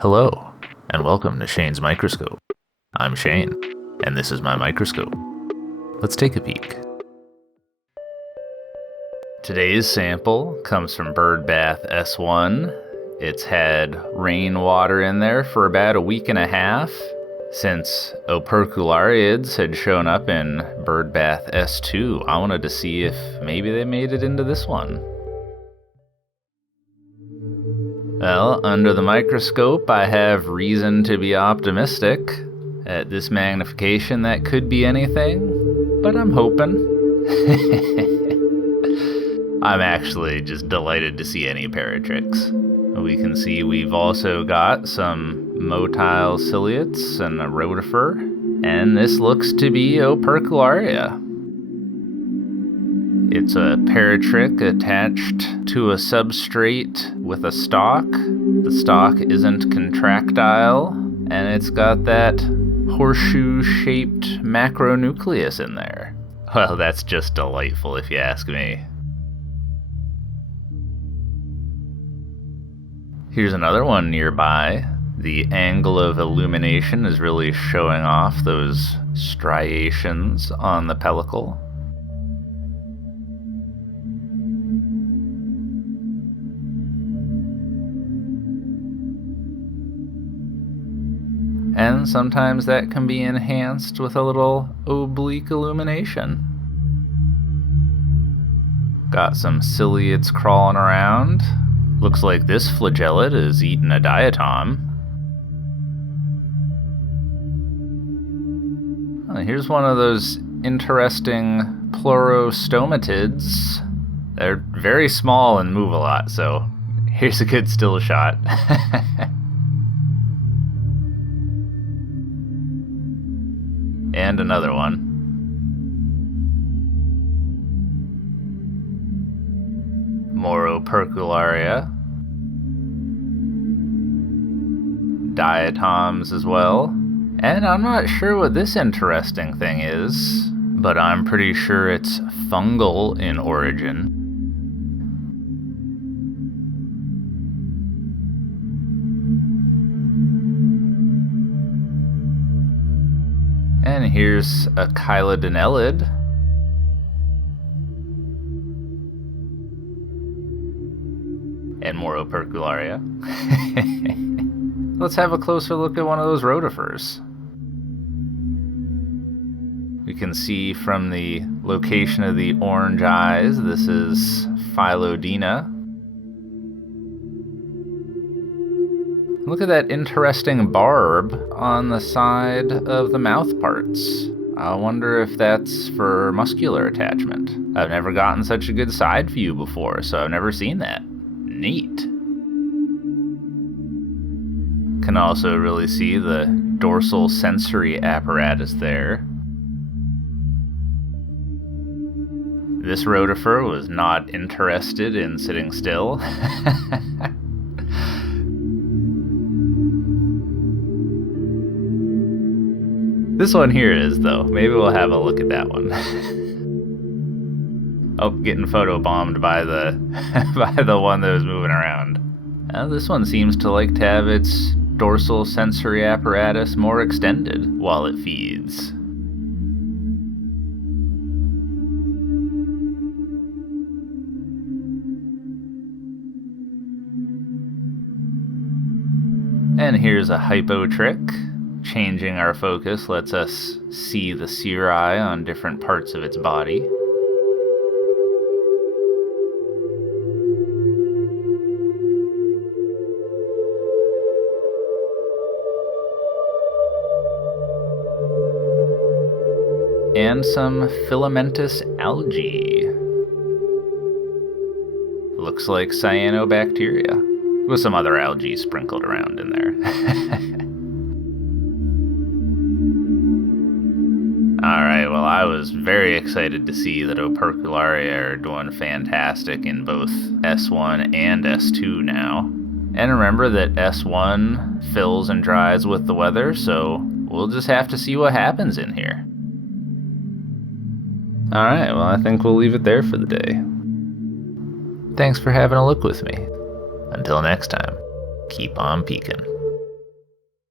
Hello, and welcome to Shane's Microscope. I'm Shane, and this is my microscope. Let's take a peek. Today's sample comes from Bird Bath S1. It's had rainwater in there for about a week and a half. Since operculariids had shown up in Bird Bath S2, I wanted to see if maybe they made it into this one. Well, under the microscope, I have reason to be optimistic. At this magnification, that could be anything, but I'm hoping. I'm actually just delighted to see any paratrix. We can see we've also got some motile ciliates and a rotifer, and this looks to be opercularia. It's a paratrich attached to a substrate with a stalk. The stalk isn't contractile, and it's got that horseshoe-shaped macronucleus in there. Well, that's just delightful if you ask me. Here's another one nearby. The angle of illumination is really showing off those striations on the pellicle. And sometimes that can be enhanced with a little oblique illumination. Got some ciliates crawling around. Looks like this flagellate is eating a diatom. Here's one of those interesting pleurostomatids. They're very small and move a lot, so here's a good still shot. And another one. More opercularia. Diatoms as well. And I'm not sure what this interesting thing is, but I'm pretty sure it's fungal in origin. And here's a chilodonellid. And more opercularia. Let's have a closer look at one of those rotifers. We can see from the location of the orange eyes, this is Phylodina. Look at that interesting barb on the side of the mouth parts. I wonder if that's for muscular attachment. I've never gotten such a good side view before, so I've never seen that. Neat. Can also really see the dorsal sensory apparatus there. This rotifer was not interested in sitting still. This one here is, though. Maybe we'll have a look at that one. Oh, getting photobombed by the by the one that was moving around. This one seems to like to have its dorsal sensory apparatus more extended while it feeds. And here's a hypotrich. Changing our focus lets us see the cirri on different parts of its body. And some filamentous algae. Looks like cyanobacteria, with some other algae sprinkled around in there. Alright, well, I was very excited to see that opercularia are doing fantastic in both S1 and S2 now. And remember that S1 fills and dries with the weather, so we'll just have to see what happens in here. Alright, well, I think we'll leave it there for the day. Thanks for having a look with me. Until next time, keep on peeking.